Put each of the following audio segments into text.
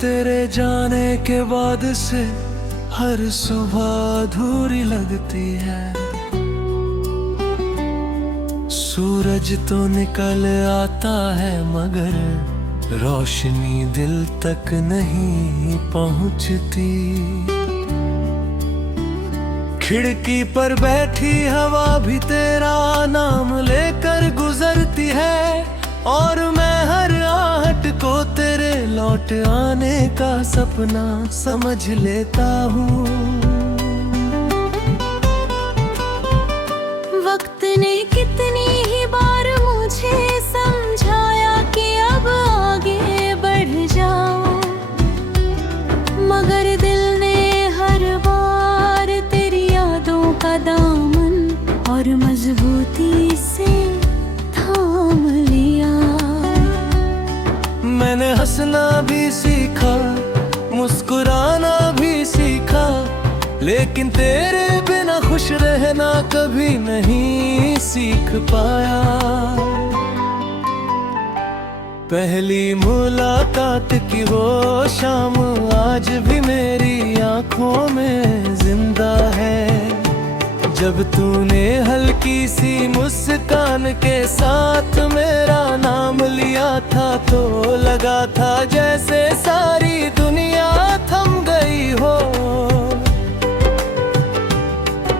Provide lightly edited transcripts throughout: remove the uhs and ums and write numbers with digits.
तेरे जाने के बाद से हर सुबह अधूरी लगती है। सूरज तो निकल आता है मगर रोशनी दिल तक नहीं पहुंचती। खिड़की पर बैठी हवा भी तेरा नाम लेकर गुजरती है, और मैं हर आहट को तेरे लौट आने का सपना समझ लेता हूँ। वक्त ने कितनी ही बार मुझे समझाया कि अब आगे बढ़ जाओ, मगर दिल ने हर बार तेरी यादों का दामन और मजबूती से थाम लिया। मैंने हंसना भी सीखा, मुस्कुराना भी सीखा, लेकिन तेरे बिना खुश रहना कभी नहीं सीख पाया। पहली मुलाकात की वो शाम आज भी मेरी आंखों में जिंदा है, जब तूने हल्की सी मुस्कान के साथ मेरा नाम लिया था, तो लगा था जैसे सारी दुनिया थम गई हो,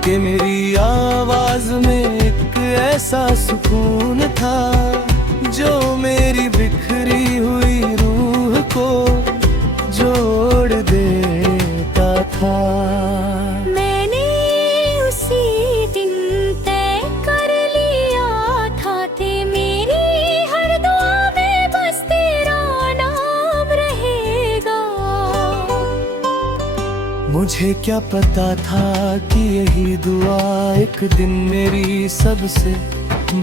कि मेरी आवाज में एक ऐसा सुकून था जो मेरी बिखरी हुई रूह को जोड़ देता था। मैंने उसी दिन तय कर लिया था कि मेरी हर दुआ में बस तेरा नाम रहेगा। मुझे क्या पता था कि यही दुआ एक दिन मेरी सबसे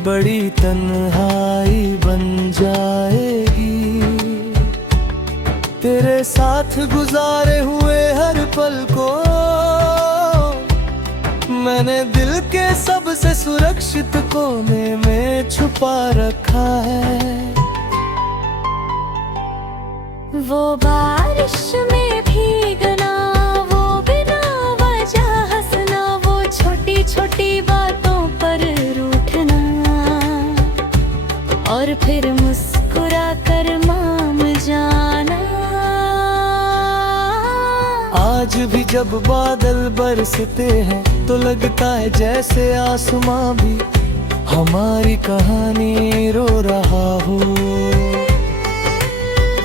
बड़ी तन्हाई बन जाएगी। तेरे साथ गुजारे हुए हर पल को मैंने दिल के सबसे सुरक्षित कोने में छुपा रखा है। वो बारिश में भीगना, वो बिना वजह हंसना, वो छोटी छोटी बातों पर रूठना, और फिर मुस्कुरा कर मान जाना। आज भी जब बादल बरसते हैं तो लगता है जैसे आसमां भी हमारी कहानी रो रहा हो।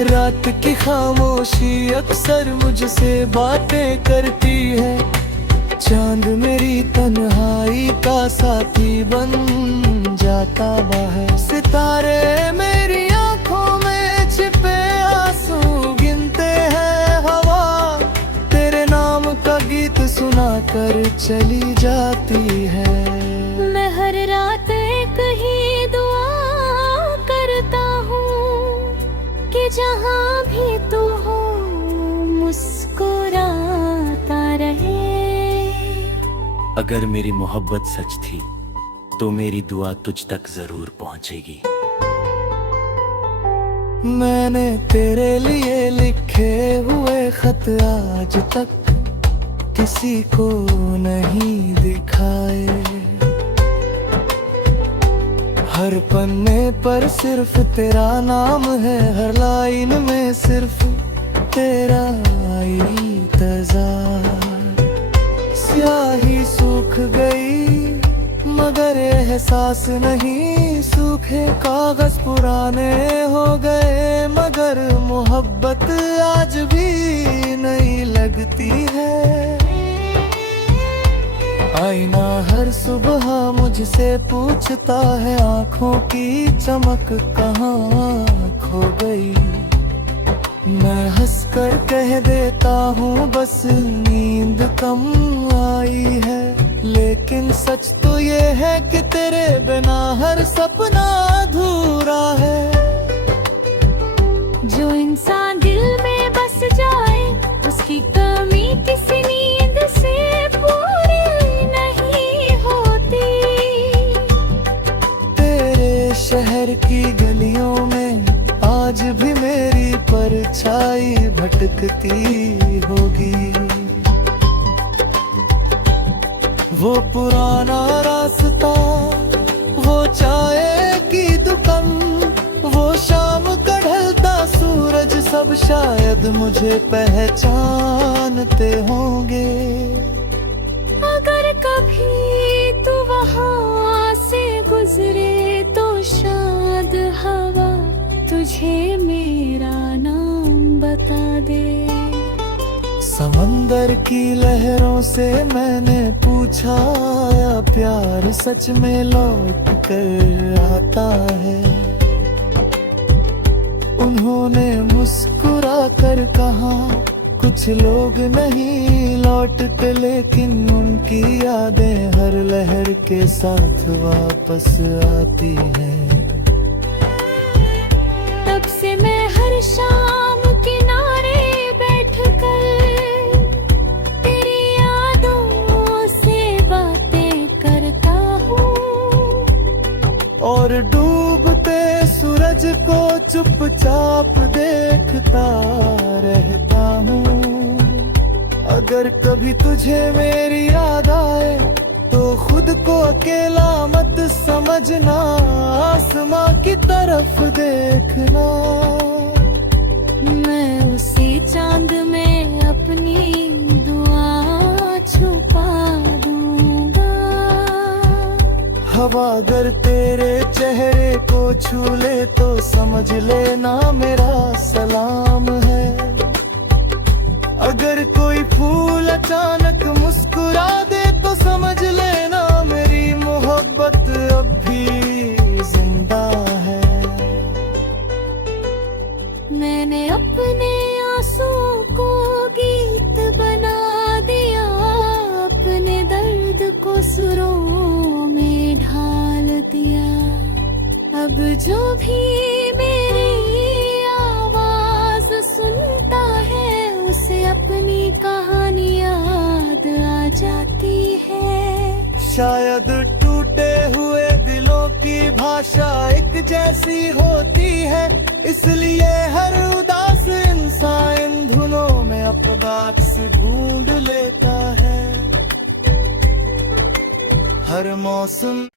रात की खामोशी अक्सर मुझसे बातें करती है, चांद मेरी तन्हाई का साथी बन जाता है। सितारे मेरी आंखों में छिपे आंसू गिनते हैं, हवा तेरे नाम का गीत सुनाकर चली जाती है। मैं हर रात एक ही दुआ करता हूँ कि जहाँ भी तू हो मुस्कुराता रहे। अगर मेरी मोहब्बत सच थी तो मेरी दुआ तुझ तक जरूर पहुंचेगी। मैंने तेरे लिए लिखे हुए खत आज तक किसी को नहीं दिखाए। हर पन्ने पर सिर्फ तेरा नाम है, हर लाइन में सिर्फ तेरा इंतजार। स्याही सूख गई मगर एहसास नहीं, सूखे कागज पुराने हो गए मगर मोहब्बत आज भी नहीं लगती है। आईना हर सुबह मुझसे पूछता है आँखों की चमक कहाँ खो गई। मैं हंसकर कह देता हूँ बस नींद कम आई है, लेकिन सच तो ये है कि तेरे बिना हर सपना अधूरा है। जो इंसान दिल में बस जाए उसकी कमी किसी नींद से पूरी नहीं होती। तेरे शहर की गलियों में आज भी मेरी परछाई भटकती होगी। वो पुराना रास्ता, वो चाय की दुकान, वो शाम का ढलता सूरज, सब शायद मुझे पहचानते होंगे। अगर कभी तू वहाँ से गुजरे तो शायद हवा तुझे मेरा नाम बता दे। समंदर की लहरों से मैंने पूछा, या प्यार सच में लौट कर आता है। उन्होंने मुस्कुरा कर कहा, कुछ लोग नहीं लौटते, लेकिन उनकी यादें हर लहर के साथ वापस आती हैं। तब से मैं हर शाम किनारे बैठकर तेरी यादों से बातें करता हूँ, और डूबते सूरज को चुपचाप देखता रहता हूँ। अगर कभी तुझे मेरी याद आए तो खुद को अकेला मत समझना, आसमां की तरफ देखना। मैं उसी चांद में अपनी दुआ छुपा दूंगा। हवा अगर तेरे चेहरे को छू ले तो समझ लेना मेरा सलाम है। अगर कोई फूल अचानक मुस्कुरा दे तो समझ लेना मेरी मोहब्बत अब भी जिंदा है। मैंने अपने आंसुओं को गीत बना दिया, अपने दर्द को सुरों में ढाल दिया। अब जो भी मेरी आवाज सुनता है उसे अपनी कहानी याद आ जाती है। शायद टूटे हुए दिलों की भाषा एक जैसी होती है, इसलिए हर उदास इंसान इन धुनों में अपराध से ढूंढ लेता है। हर मौसम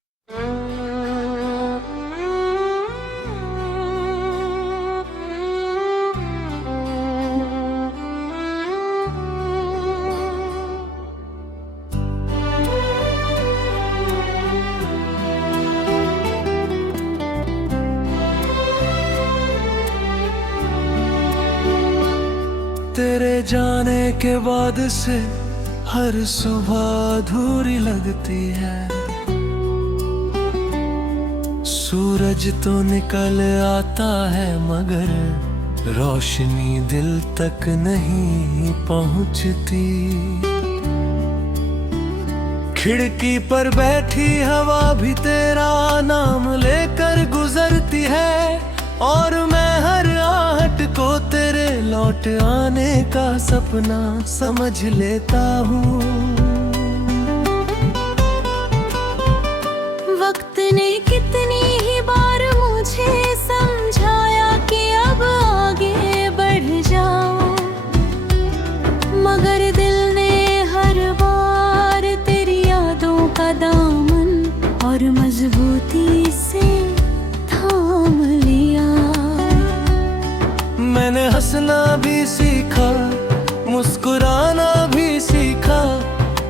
तेरे जाने के बाद से हर सुबह अधूरी लगती है। सूरज तो निकल आता है मगर रोशनी दिल तक नहीं पहुंचती। खिड़की पर बैठी हवा भी तेरा नाम लेकर गुजरती है, और मैं हर आहट को तेरे लौट आने का सपना समझ लेता हूँ। वक्त ने कितनी ही बार मुझे समझाया कि अब आगे बढ़ जाओ, मगर दिल ने हर बार तेरी यादों का दामन और मजबूती से थाम लिया। मैंने हंसना भी सीखा, मुस्कुराना भी सीखा,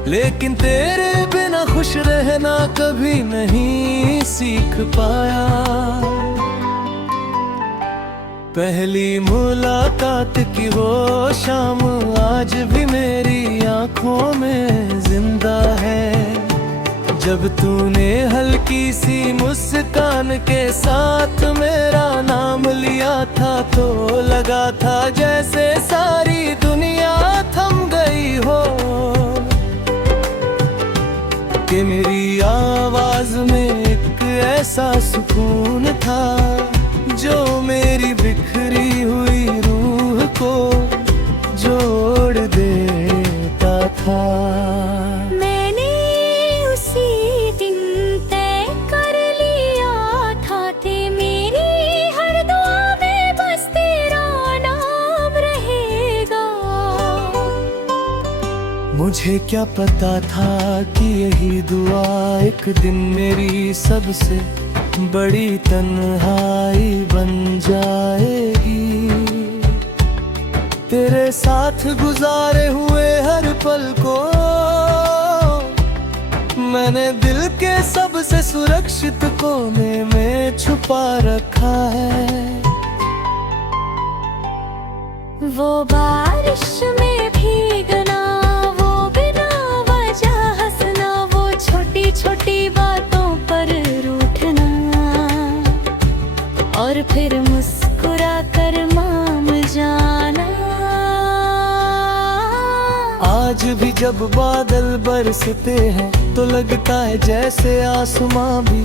लेकिन तेरे बिना खुश रहना कभी नहीं सीख पाया। पहली मुलाकात की वो शाम आज भी मेरी आंखों में जिंदा है। जब तूने हल्की सी मुस्कान के साथ मेरा नाम लिया था, तो लगा था जैसे सारी दुनिया थम गई हो, कि मेरी आवाज में एक ऐसा सुकून था जो मेरी बिखरी हुई रूह को जोड़ देता था। मैंने उसी दिन तय कर लिया था कि मेरी हर दुआ में बस तेरा नाम मुझे क्या पता था कि यही दुआ एक दिन मेरी सबसे बड़ी तन्हाई बन जाएगी। तेरे साथ गुजारे हुए हर पल को मैंने दिल के सबसे सुरक्षित कोने में छुपा रखा है। वो बारिश में भीगना, वो बिना वजह हंसना, वो छोटी छोटी बातों पर रूठना और फिर मुस्कुरा कर मान जाना। आज भी जब बादल बरसते हैं तो लगता है जैसे आसमां भी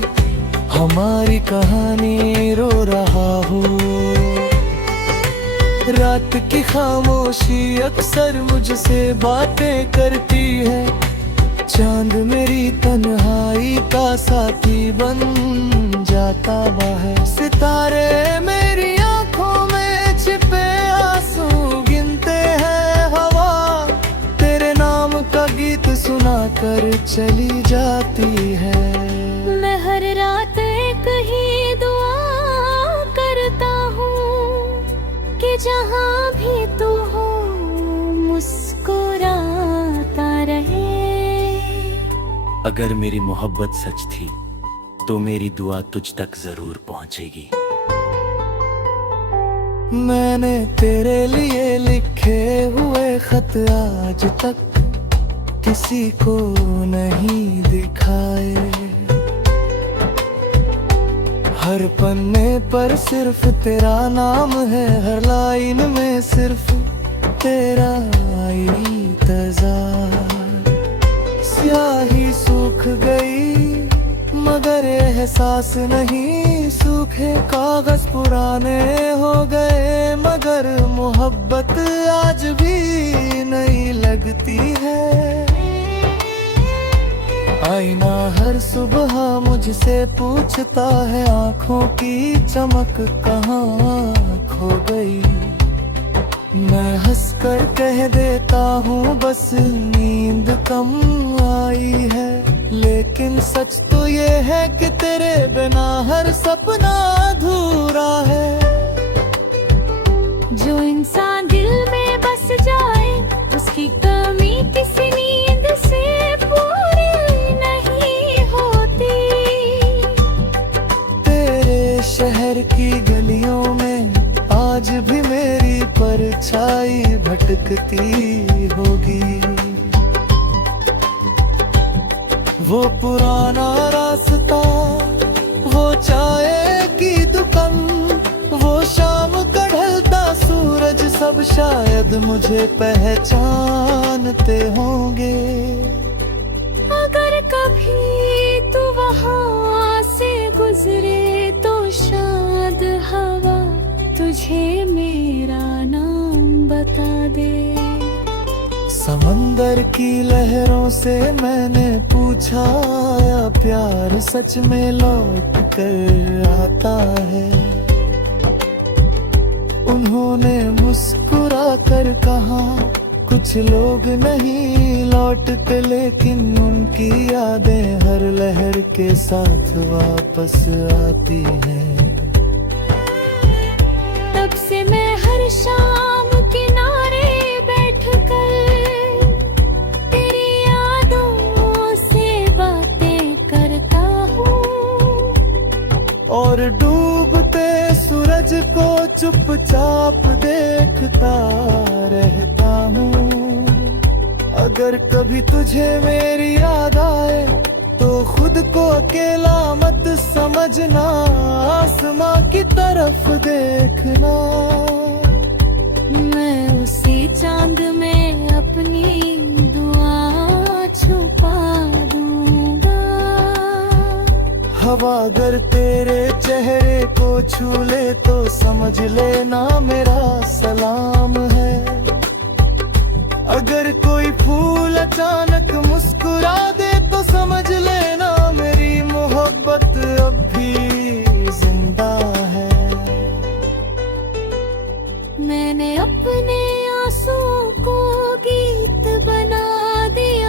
हमारी कहानी रो रहा हो। रात की खामोशी अक्सर मुझसे बातें करती है, चांद मेरी तन्हाई का साथी बन जाता है। सितारे मेरी आंखों में छिपे आंसू गिनते हैं, हवा तेरे नाम का गीत सुनाकर चली जाती है। मैं हर रात एक ही दुआ करता हूँ कि जहाँ भी तू हो मुस्कुराता रहे। अगर मेरी मोहब्बत सच थी तो मेरी दुआ तुझ तक जरूर पहुंचेगी। मैंने तेरे लिए लिखे हुए खत आज तक किसी को नहीं दिखाए। हर पन्ने पर सिर्फ तेरा नाम है, हर लाइन में सिर्फ तेरा इंतजार। स्याही सूख गई मगर एहसास नहीं, सूखे कागज पुराने हो गए मगर मोहब्बत आज भी नहीं लगती है। आईना हर सुबह मुझसे पूछता है आँखों की चमक कहाँ खो गई। मैं हंसकर कह देता हूँ बस नींद कम आई है, लेकिन सच तो ये है कि तेरे बिना हर सपना अधूरा है। जो इंसान दिल में बस जाए उसकी कमी किसी नींद से पूरी नहीं होती। तेरे शहर की गलियों में आज भी मेरी परछाई भटकती होगी। वो पुराना रास्ता, वो चाय की दुकान, वो शाम का ढलता सूरज, सब शायद मुझे पहचानते होंगे। अगर कभी तू वहाँ से गुजरे तो शायद हवा तुझे मेरा नाम बता दे। समंदर की लहरों से मैंने पूछा या प्यार सच में लौट कर आता है। उन्होंने मुस्कुरा कर कहा कुछ लोग नहीं लौटते, लेकिन उनकी यादें हर लहर के साथ वापस आती हैं। तब से मैं हर शाम किनारे बैठकर तेरी यादों से बातें करता हूँ और डूबते सूरज को चुपचाप देखता रहता हूँ। अगर कभी तुझे मेरी याद आए तो खुद को अकेला मत समझना, आसमां की तरफ देखना। मैं उसी चांद में अपनी दुआ छुपा दूंगा। हवा अगर तेरे चेहरे को छू ले तो समझ लेना मेरा सलाम है। अगर कोई फूल अचानक मुस्कुरा दे तो समझ लेना मेरी मोहब्बत अब भी जिंदा है। मैंने अपने आंसुओं को गीत बना दिया।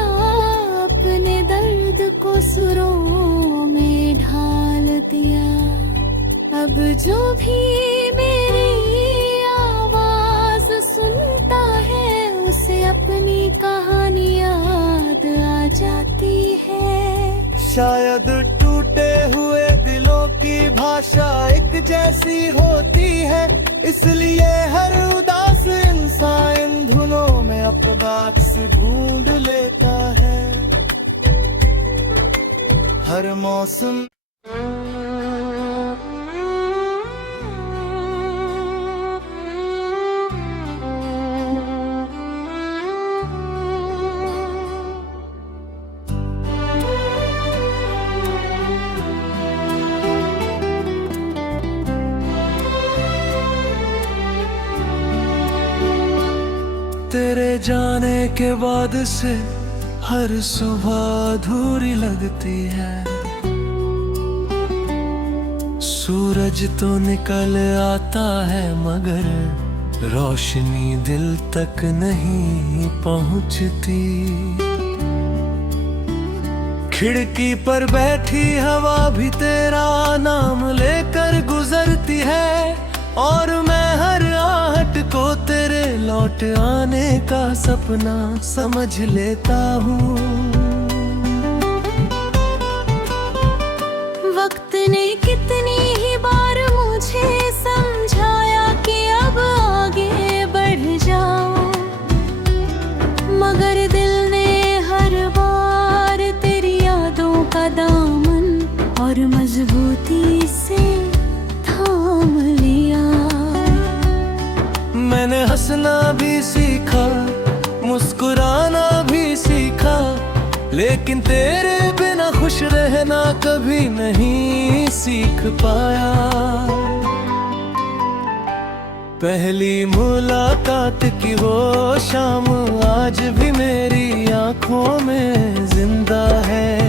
अब जो भी मेरी आवाज सुनता है उसे अपनी कहानी याद आ जाती है। शायद टूटे हुए दिलों की भाषा एक जैसी होती है, इसलिए हर उदास इंसान इन धुनों में अपना अक्स ढूंढ लेता है। हर मौसम तेरे जाने के बाद से हर सुबह अधूरी लगती है। सूरज तो निकल आता है मगर रोशनी दिल तक नहीं पहुंचती। खिड़की पर बैठी हवा भी तेरा नाम लेकर गुजरती है, और मैं हर आहट को तेरे लौट आने का सपना समझ लेता हूँ। वक्त ने कितनी ही बार मुझे समझाया कि अब आगे बढ़ जाओ, मगर दिल ने हर बार तेरी यादों का दामन और मजबूती से थाम लिया। मैंने हंसना भी सीखा, मुस्कुराना भी सीखा, लेकिन तेरे बिना खुश रहना कभी नहीं सीख पाया। पहली मुलाकात की वो शाम आज भी मेरी आंखों में जिंदा है,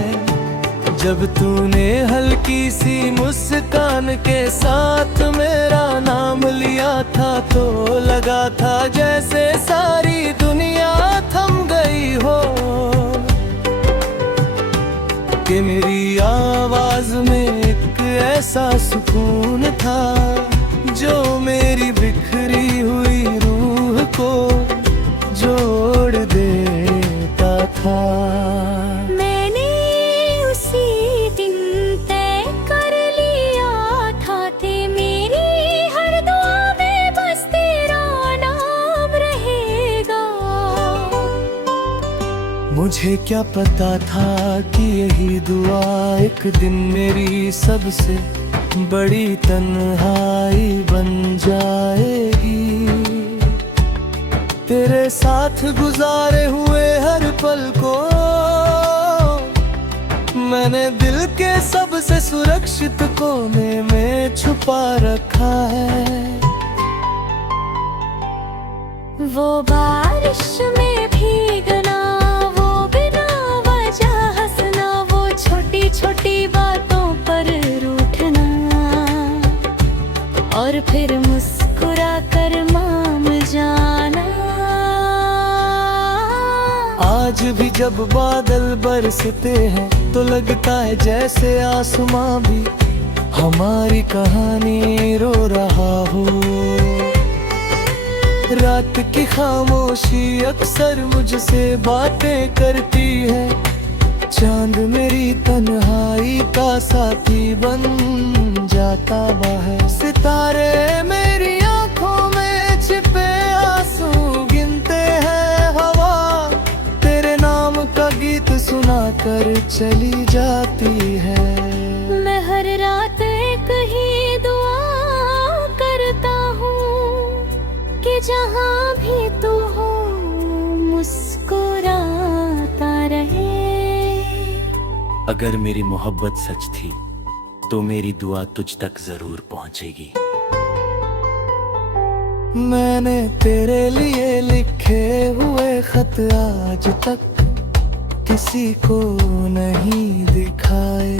जब तूने हल्की सी मुस्कान के साथ मेरा नाम लिया था, तो लगा था जैसे सारी दुनिया थम गई हो, कि मेरी आवाज में एक ऐसा सुकून था जो मेरी बिखरी हुई रूह को जोड़ देता था। मुझे क्या पता था कि यही दुआ एक दिन मेरी सबसे बड़ी तन्हाई बन जाएगी। तेरे साथ गुजारे हुए हर पल को मैंने दिल के सबसे सुरक्षित कोने में छुपा रखा है। वो बारिश में भीगना, छोटी बातों पर रूठना, और फिर मुस्कुरा कर मान जाना। आज भी जब बादल बरसते हैं तो लगता है जैसे आसमां भी हमारी कहानी रो रहा हो। रात की खामोशी अक्सर मुझसे बातें करती है, चांद मेरी तन्हाई का साथी बन जाता है। सितारे मेरी आंखों में छिपे आंसू गिनते हैं, हवा तेरे नाम का गीत सुनाकर चली जाती है। मैं हर रात एक ही दुआ करता हूँ कि जहाँ भी तू हो मुस्कुराता रहे। अगर मेरी मोहब्बत सच थी तो मेरी दुआ तुझ तक जरूर पहुंचेगी। मैंने तेरे लिए लिखे हुए खत आज तक किसी को नहीं दिखाए।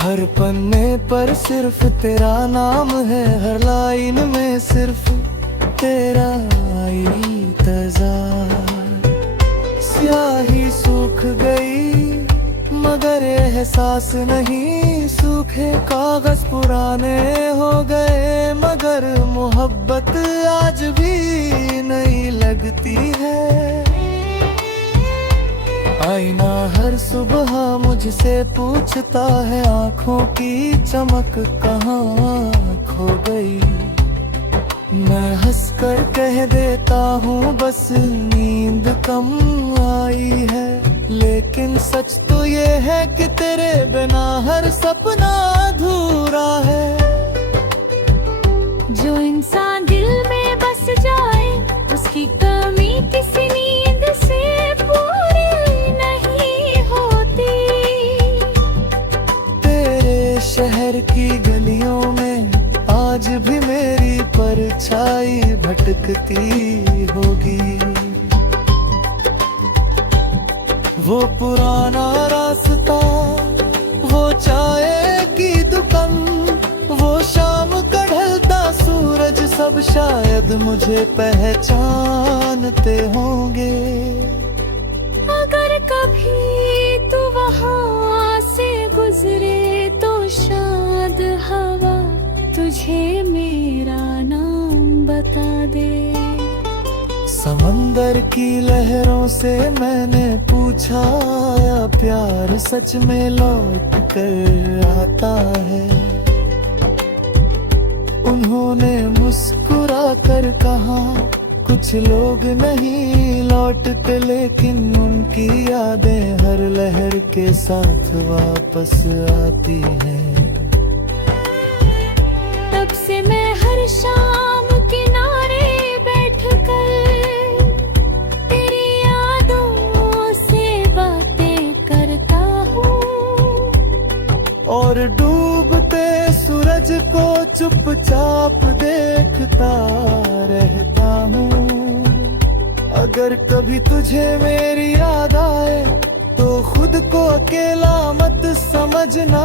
हर पन्ने पर सिर्फ तेरा नाम है, हर लाइन में सिर्फ तेरा इंतजार। स्याही सूख गई मगर एहसास नहीं सूखे कागज पुराने हो गए, मगर मोहब्बत आज भी नई लगती है। आईना हर सुबह मुझसे पूछता है, आंखों की चमक कहाँ खो गई। मैं हंसकर कह देता हूँ बस नींद कम आई है, लेकिन सच तो ये है कि तेरे बिना हर सपना अधूरा है। जो इंसान दिल में बस जाए, उसकी कमी किसी नींद से पूरी नहीं होती। तेरे शहर की गलियों में आज भी मेरी परछाई भटकती होगी। वो पुराना रास्ता, वो चाय की दुकान, वो शाम का ढलता सूरज, सब शायद मुझे पहचानते होंगे। अगर कभी तू वहाँ से गुजरे तो शायद हवा तुझे मेरा नाम बता दे। समंदर की लहरों से मैंने पूछा, या प्यार सच में लौट कर आता है। उन्होंने मुस्कुरा कर कहा, कुछ लोग नहीं लौटते, लेकिन उनकी यादें हर लहर के साथ वापस आती हैं। तब से मैं हर शाम किनारे बैठकर तेरी यादों से बातें करता हूँ, और डूबते सूरज को चुपचाप देखता रहता हूँ। अगर कभी तुझे मेरी याद आए तो खुद को अकेला मत समझना,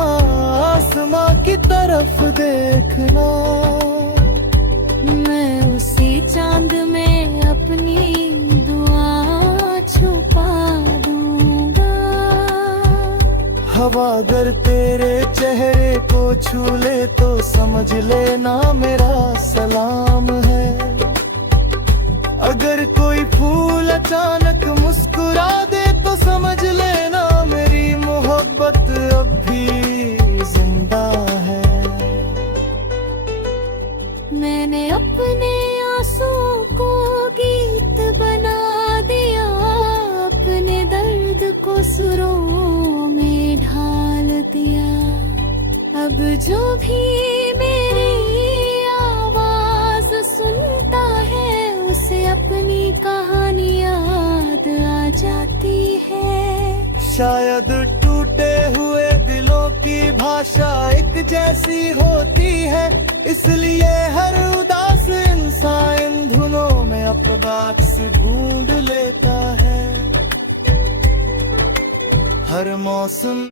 आसमां की तरफ देखना। मैं उसी चांद में अपनी दुआ छुपा दूंगा। हवा अगर तेरे चेहरे को छू ले तो समझ लेना मेरा सलाम है। अगर कोई फूल अचानक मुस्कुरा दे तो समझ लेना मेरी मोहब्बत अब भी जिंदा है। मैंने अपने आंसुओं को गीत बना दिया, अपने दर्द को सुरों में ढाल दिया। अब जो भी मेरी आवाज सुनता है, उसे अपनी कहानी याद आ जाती है। शायद टूटे हुए दिलों की भाषा एक जैसी होती है, इसलिए हर उदास इंसान इन धुनों में अपना से ढूंढ लेता है। हर मौसम